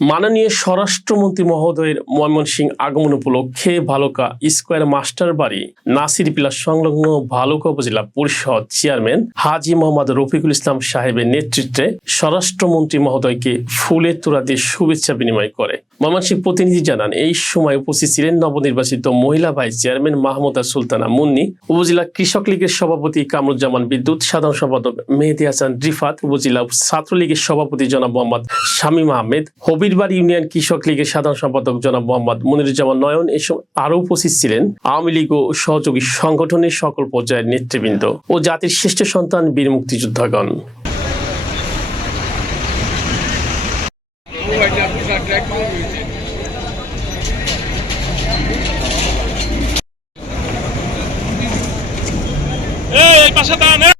মাননীয় স্বরাষ্ট্রমন্ত্রী মহোদয়ের ময়মনসিংহ আগমন উপলক্ষে ভালুকা স্কোয়ার মাস্টার বাড়ি নাসির পিলা সংলগ্ন ভালুকা উপজেলা পরিষদ চেয়ারম্যান হাজি মোহাম্মদ রফিকুল ইসলাম সাহেবের নেতৃত্বে স্বরাষ্ট্রমন্ত্রী মহোদয়কে ফুলের তোড়া দিয়ে শুভেচ্ছা বিনিময় করে। ময়মনসিংহ প্রতিনিধি জানান, এই সময় উপস্থিত ছিলেন নবনির্বাচিত মহিলা ভাইস চেয়ারম্যান মাহমুদা সুলতানা মুন্নি, উপজেলা কৃষক লীগের সভাপতি কামরুজ্জামান বিদ্যুৎ, সাধারণ সম্পাদক মেহেদি হাসান রিফাত, উপজেলা ছাত্রলীগের সভাপতি জনাব মোহাম্মদ শামীম আহমেদ, হবিরবাড়ি ইউনিয়ন কৃষক লীগের সাধারণ সম্পাদক জনাব মোহাম্মদ মনিরুজ্জামান নয়ন এসব আরও উপস্থিত ছিলেন আওয়ামী লীগ ও সহযোগী সংগঠনের সকল পর্যায়ের নেতৃবৃন্দ ও জাতির শ্রেষ্ঠ সন্তান বীর মুক্তিযোদ্ধাগণ। এই পাশে দাঁড়ান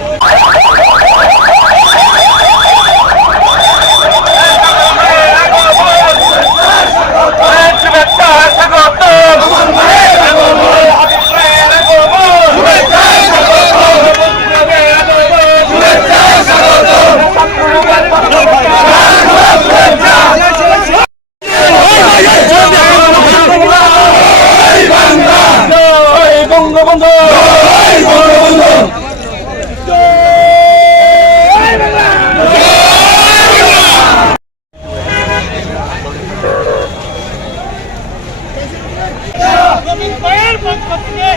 বন্ধু বঙ্গবন্ধু! পক্ষ থেকে